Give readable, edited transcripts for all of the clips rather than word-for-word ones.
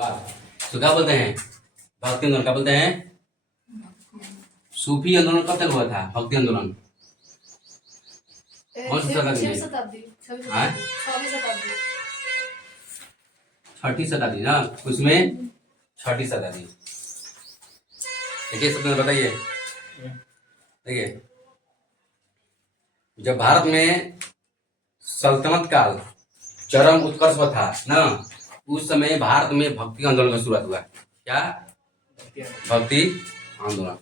वाह। तो क्या बोलते हैं भक्ति आंदोलन, क्या बोलते हैं? सूफी आंदोलन कब तक हुआ था? भक्ति आंदोलन कौन सी शताब्दी में? हाँ? छठी शताब्दी ना, उसमें छठी शताब्दी। देखिए सब बताइए। देखिए जब भारत में सल्तनत काल चरम उत्कर्ष पर था ना, उस समय भारत में भक्ति आंदोलन का शुरुआत हुआ। क्या? भक्ति आंदोलन।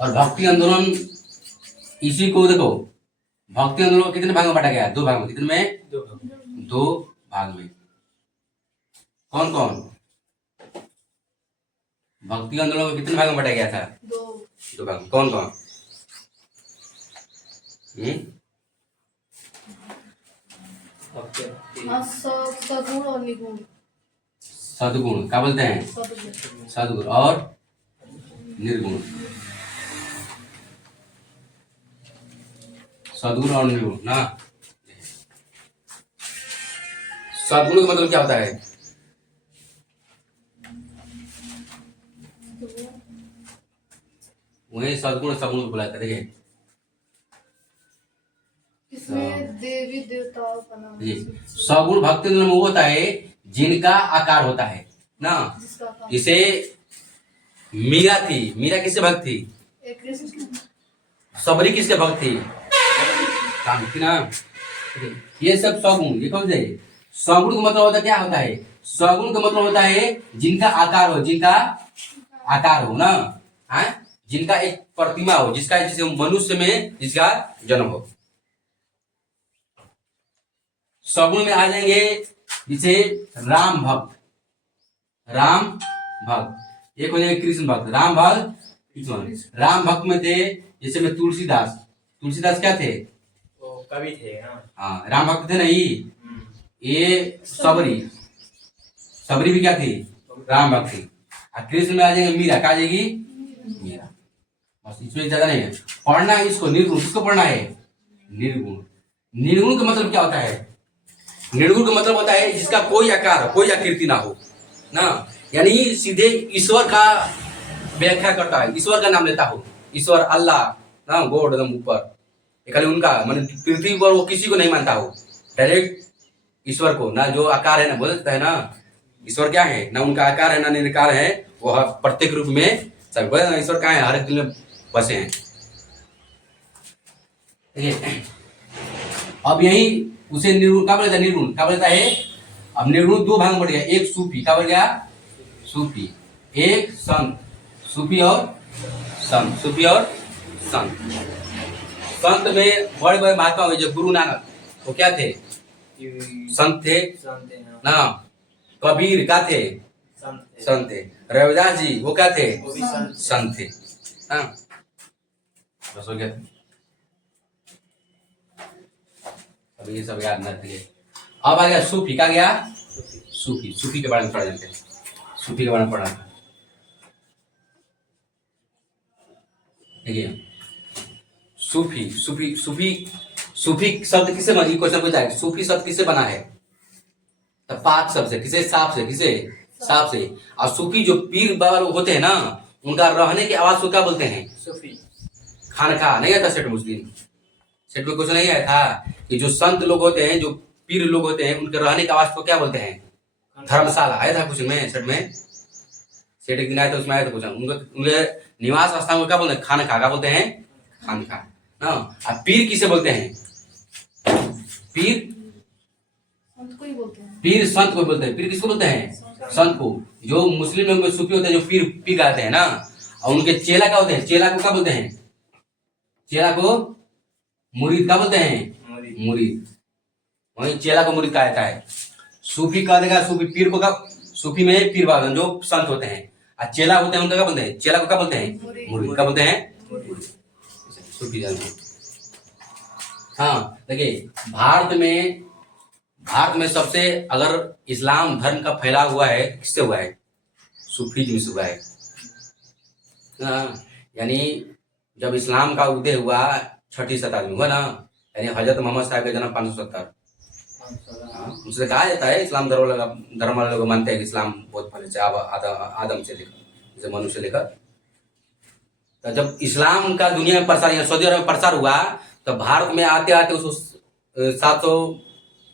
और भक्ति आंदोलन इसी को देखो, भक्ति आंदोलन को कितने भाग में बांटा गया? 2 भाग में। कितने में? 2 भाग में। कौन कौन? भक्ति आंदोलन को कितने भाग में बांटा गया था? 2 भाग में। कौन कौन? सद्गुण और निर्गुण। सद्गुण क्या बोलते हैं? सद्गुण और निर्गुण। सद्गुण और निर्गुण ना। सद्गुण का मतलब क्या होता है? वही सद्गुण सद्गुण बोला जाता है। देखिए इसमें देवी देवताओं का नाम। सगुण भक्ति में वो होता है जिनका आकार होता है ना। इसे मीरा थी, मीरा किससे भक्त थी? सबरी किसके भक्त थी? काम थी ना। ये सब सगुण। ये कौन से? सगुण का मतलब होता क्या होता है? सगुण का मतलब होता है जिनका आकार हो, जिनका आकार हो ना, है? जिनका एक प्रतिमा हो, जिसका जैसे मनुष्य में जिसका जन्म हो। सगुण में आ जाएंगे जिसे राम भक्त, राम भक्त। एक हो जाएंगे कृष्ण भक्त, राम भक्त। राम भक्त में थे जैसे में तुलसीदास। तुलसीदास क्या थे? वो कवि थे ना। हाँ, राम भक्त थे नहीं। ये सबरी, सबरी भी क्या थी? राम भक्त थी। और कृष्ण में आ जाएंगे मीरा। क्या आ जाएगी? मीरा। बस इसमें ज्यादा नहीं है। पढ़ना है इसको निर्गुण। किसको पढ़ना है? निर्गुण। निर्गुण का मतलब क्या होता है? निर्गुण का मतलब होता है जिसका कोई आकार, कोई आकृति ना हो ना, यानी सीधे ईश्वर का व्याख्या करता है, ईश्वर का नाम लेता हो। ईश्वर अल्लाह ना, गॉड एकदम ऊपर, खाली उनका माने पृथ्वी पर वो किसी को नहीं मानता हो, डायरेक्ट ईश्वर को ना। जो आकार है ना, बोल सकता है ना ईश्वर क्या है ना, उनका आकार है ना निराकार है, वो प्रत्येक रूप में सब बोले ना ईश्वर क्या है, हर एक दिल में बसे हैं। अब यही उसे निर्गुण क्या बोलता है? निर्गुण क्या बोलता है? अब निर्गुण 2 भाग में बढ़ गया। एक सूफी क्या बढ़ गया? सूफी। एक संत। सूफी और संत। सूफी और संत। संत में बड़े बड़े महात्मा हुए, जो गुरु नानक वो क्या थे? संत थे ना। कबीर क्या थे? संत थे। रविदास जी वो क्या थे? संत थे। हाँ बस हो गया। अब ये सब याद न रखिए। अब आ गया सूफी। क्या गया? सूफी। सूफी के बारे में पढ़ा जाते हैं। सूफी के बारे में पढ़ा था। देखिए सूफी, सूफी, सूफी, सूफी शब्द किससे बना? क्वेश्चन पूछा है, सूफी शब्द किससे बना है? तो पाक शब्द से। किसे? सांप से। किसे? सांप से। और सूफी जो पीर बाबा लोग होते हैं ना, उनका रहने की आवाज को क्या बोलते हैं? सूफी। खानका नहीं आता सेठ मुस्लिम। सेठ में क्वेश्चन नहीं आया था कि जो संत लोग होते हैं, जो पीर लोग होते हैं, उनके रहने की आवाज को क्या बोलते हैं? धर्मशाला। आया था कुछ में सेठ में, सेठ एक दिन आया था, उसमें आया था कुछ। उनके निवास स्थान को क्या बोलते हैं? खानका। क्या बोलते हैं? खानका ना। और पीर किसे बोलते हैं? पीर संत को ही बोलते हैं। पीर संत को बोलते हैं। पीर किसको बोलते हैं? संत को। जो मुस्लिम लोग में सूफी होते हैं, जो पीर पी गाते हैं ना, और उनके चेला क्या होते हैं? चेला को क्या बोलते हैं? चेला को मुरीद क्या बोलते हैं? मुरीद। वही चेला को मुरीद कहा जाता है। सूफी कहा देगा, सूफी पीर को क्या? सूफी में पीर बाबा जो संत होते हैं, और चेला होते हैं उनका क्या बोलते हैं? चेला को क्या बोलते हैं? मुरीद। क्या बोलते हैं? सूफी जानते हैं। हाँ देखिए भारत में सबसे अगर इस्लाम धर्म का फैलाव हुआ है किससे हुआ है? सूफीज्म से हुआ है। यानी जब इस्लाम का उदय हुआ 6ठी शताब्दी में हुआ ना, यानी हजरत मोहम्मद साहब का जन्म 570 हाँ, उससे कहा जाता है इस्लाम धर्म वाले लोग मानते हैं कि इस्लाम बहुत पहले से आदम से लेकर जैसे मनुष्य लेकर। तो जब इस्लाम का दुनिया में प्रसार या सऊदी अरब में प्रसार हुआ तो भारत में आते आते उसको 700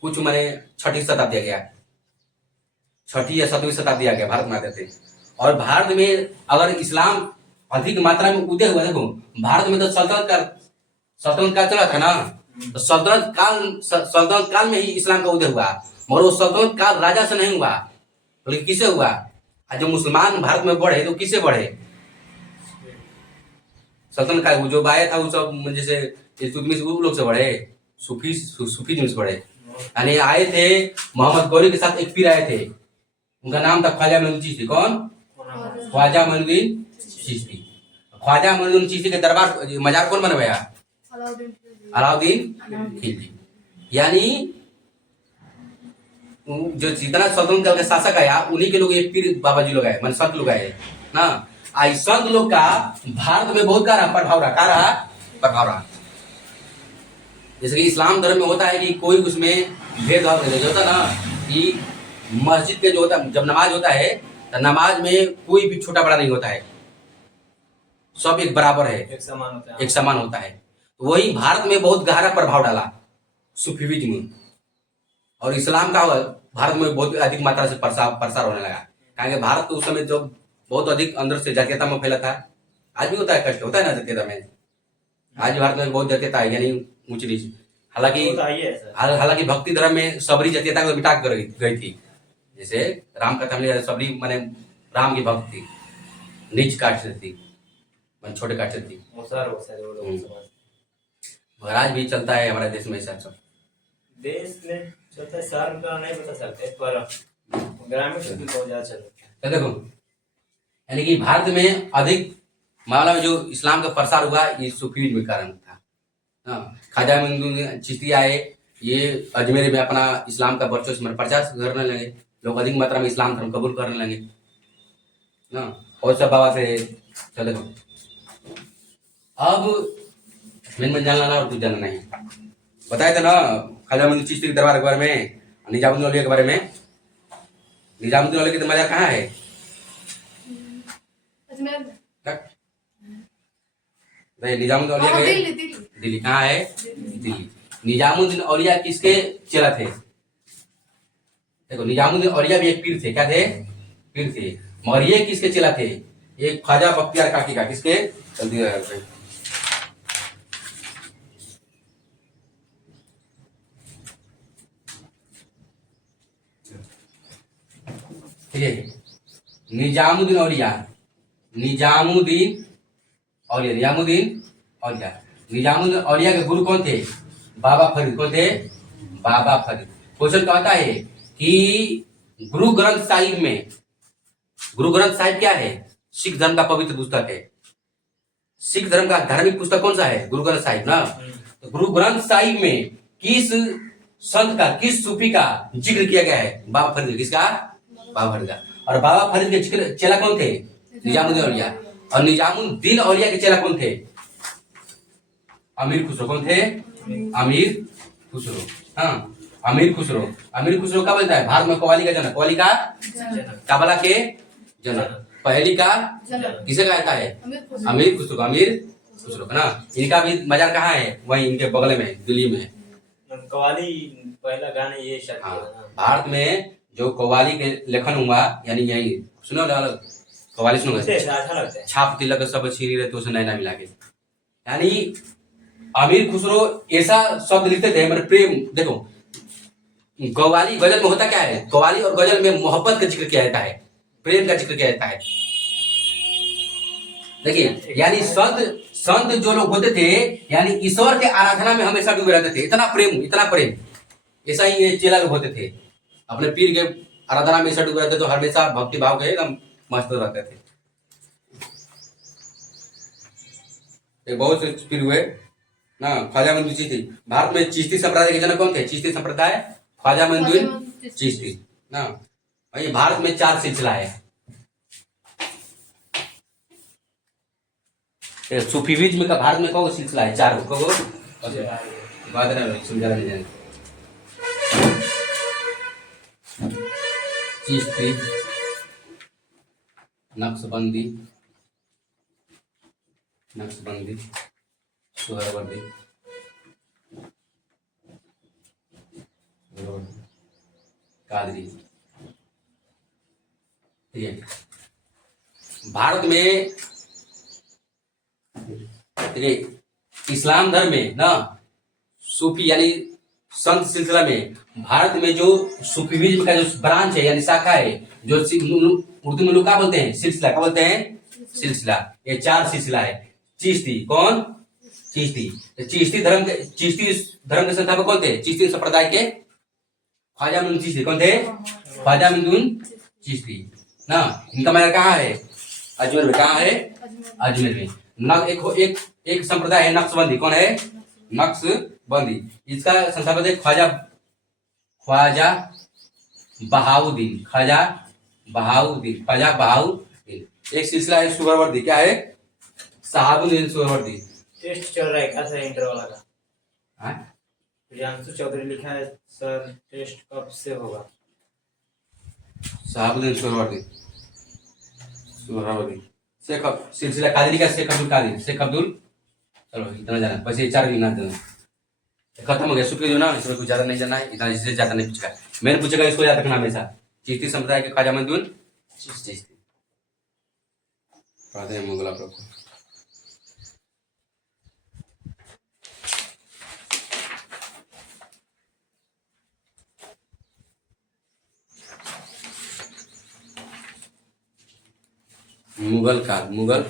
कुछ मैंने छठी शताब्दी आ गया, छठी या 7वीं शताब्दी आ गया भारत में आते थे। और भारत में अगर इस्लाम अधिक मात्रा में उदय हुआ, देखो भारत में तो सल्तनत काल चला था ना, तो सल्तनत काल में ही इस्लाम का उदय हुआ, मगर वो सल्तनत काल राजा से नहीं हुआ, तो किससे हुआ? आज जो मुसलमान भारत में बढ़े तो किससे बढ़े? सल्तनत काल जो आया था वो सब जैसे इल्तुतमिश वो लोग से बढ़े, सूफीज्म से बढ़े। यानी आए थे मोहम्मद गौरी के साथ एक पीर आए थे, उनका नाम था ख्वाजा मोइनुद्दीन चिश्ती। कौन? ख्वाजा मोइनुद्दीन चिश्ती। ख्वाजा मोइनुद्दीन चिश्ती के दरबार मजार कौन बनवाया? अलाउद्दीन खिलजी। यानी जो जितना सल्तनत काल का शासक आया उन्हीं के लोग ये पीर बाबा जी लोग आए, मन संत लोग आए ना। आई संत लोग का भारत में बहुत प्रभाव रहा। जैसे कि इस्लाम धर्म में होता है कि कोई उसमें भेदभाव नहीं होता ना, कि मस्जिद के जो होता है जब नमाज होता है तो नमाज में कोई भी छोटा बड़ा नहीं होता है, सब एक बराबर है, एक समान होता है। तो वही भारत में बहुत गहरा प्रभाव डाला सूफीज्म, और इस्लाम का भारत में बहुत अधिक मात्रा से प्रसार होने लगा। क्योंकि भारत तो उस समय जो बहुत अधिक अंदर से जातीयता में फैला था, आज भी होता है, कष्ट होता है ना जातीयता में, आज भारत में बहुत जातीयता है, यानी ऊंच नीच। हालांकि भक्ति धर्म में सबरी जातीयता को मिटा कर गई थी। जैसे राम कथा में सबरी माने राम की भक्ति नीच काट से थी, छोटे काट से थी, मगर आज भी चलता है हमारे देश में ऐसा सब। देश में चलता है, शहर का नहीं बता सकते, पर ग्रामीण क्षेत्र में बहुत ज्यादा चलता है। देखो यानी कि भारत में अधिक मामला में जो इस्लाम का प्रसार हुआ ये सूफीज्म के कारण था। हाँ, ख्वाजा मोइनुद्दीन चिश्ती आए, ये अजमेर में अपना इस्लाम का वर्चस्व प्रचार करने लगे, लोग अधिक मात्रा में इस्लाम धर्म कबूल करने लगे ना। और सब बाबा से चले गो। अब मैंने जानना ना और कुछ जानना नहीं, बताया था ना ख्वाजा मोइनुद्दीन चिश्ती के दरबार के बारे में, निजामुद्दीन औलिया के बारे में। निजामुद्दीन औलिया की मजार कहाँ है? निजामुद्दीन औलिया के दिल्ली। कहाँ है? दिल्ली। निजामुद्दीन औलिया किसके चेला थे? देखो निजामुद्दीन औलिया भी एक पीर थे। क्या थे? पीर थे। मगर ये किसके चेला थे? एक ख्वाजा बख्तियार काकी का। किसके? ठीक है, निजामुद्दीन औलिया के गुरु कौन थे? बाबा फरीद। कौन थे? बाबा फरीद। क्वेश्चन कहता है कि गुरु ग्रंथ साहिब क्या है? सिख धर्म का पवित्र पुस्तक है। सिख धर्म का धार्मिक पुस्तक कौन सा है? गुरु ग्रंथ साहिब ना। तो गुरु ग्रंथ साहिब में किस संत का, किस सूफी का जिक्र किया गया है? बाबा फरीद। किसका? बाबा फरीद का। और बाबा फरीद के चेला कौन थे? निजामुद्दीन औलिया। और निजामुद्दीन औलिया के चेला कौन थे? अमीर खुसरो। कौन थे? अमीर खुसरो। हाँ, अमीर खुसरो क्या बोलता है? भारत में कव्वाली का जनक, कव्वाली का काबला के जनक, पहेली का किसे कहता है? अमीर खुसरो का ना। इनका भी मजार कहाँ है? वहीं इनके बगल में, दिल्ली में। कव्वाली पहला गाना ये शायद। हाँ, भारत में जो कव्वाली के लेखन हुआ, यानी यही सुनो कव्वाली सुनो, छाप तिलक सब छीनी रहे तो नैना मिला के, यानी अमीर खुसरो ऐसा शब्द लिखते थे, मतलब प्रेम। देखो कव्वाली गजल में होता क्या है? कव्वाली और गजल में मोहब्बत का जिक्र किया जाता है, प्रेम का जिक्र किया जाता है। देखिए यानी संत जो लोग होते थे, यानी ईश्वर के आराधना में हमेशा डूबे रहते थे। इतना प्रेम। ऐसा ही ये चेला लोग होते थे, अपने पीर के आराधना में ऐसा डूबे रहते, तो हमेशा भक्ति भाव के एकदम मस्त रहते थे। बहुत से पीर हुए ना। ख्वाजा मोइनुद्दीन चिश्ती। भारत में चिश्ती संप्रदाय के जनक कौन थे? चिश्ती संप्रदाय, ख्वाजा मोइनुद्दीन चिश्ती ना। वही भारत में 4 सिलसिला है। सूफीज्म का भारत में कौन सिलसिला है? 4 को समझा नहीं जाए। चिश्ती, नक्शबंदी, सुहरावर्दी, कादरी। ठीक है। भारत में, ठीक है, इस्लाम धर्म में ना सूफी यानी संत सिलसिला में भारत में जो सूफीज्म का जो ब्रांच है यानी शाखा है, जो उर्दू में लोग क्या बोलते हैं, सिलसिला, क्या बोलते हैं, सिलसिला। ये 4 सिलसिला है। चिश्ती, कौन, चिश्ती। चिश्ती धर्म के संस्थापक कौन थे, चिश्ती संप्रदाय के ख्वाजा मोइनुद्दीन चिश्ती। कौन थे, ख्वाजा मोइनुद्दीन चिश्ती ना। इनका मैदान कहाँ है, अजमेर में। कहाँ है, अजमेर में। एक संप्रदाय है नक्शबंदी। कौन है, नक्शबंदी। इसका संस्थापक है ख्वाजा बहाउद्दीन। एक सिलसिला है सुहरावर्दी। क्या है, शहाबुद्दीन सुहरावर्दी। टेस्ट चल रहा है क्या सर इंटर वाला का? हाँ? प्रियांशु चौधरी लिखा है सर, टेस्ट कब से होगा? शहाबुद्दीन सुहरावर्दी। शेख सिलसिला कादरी का शेख अब्दुल कादिर, शेख अब्दुल। चलो इतना जाना, बस ये 4 दिन ना देना, खत्म हो गया। शुक्र जो ना, इसमें कुछ ज्यादा नहीं जाना है, इतना इससे ज्यादा नहीं पूछेगा। मैंने पूछेगा इसको याद रखना हमेशा। चिश्ती संप्रदाय के ख्वाजा मोइनुद्दीन चिश्ती। पढ़ते हैं मुगल आप लोग को। मुगल काल, मुगल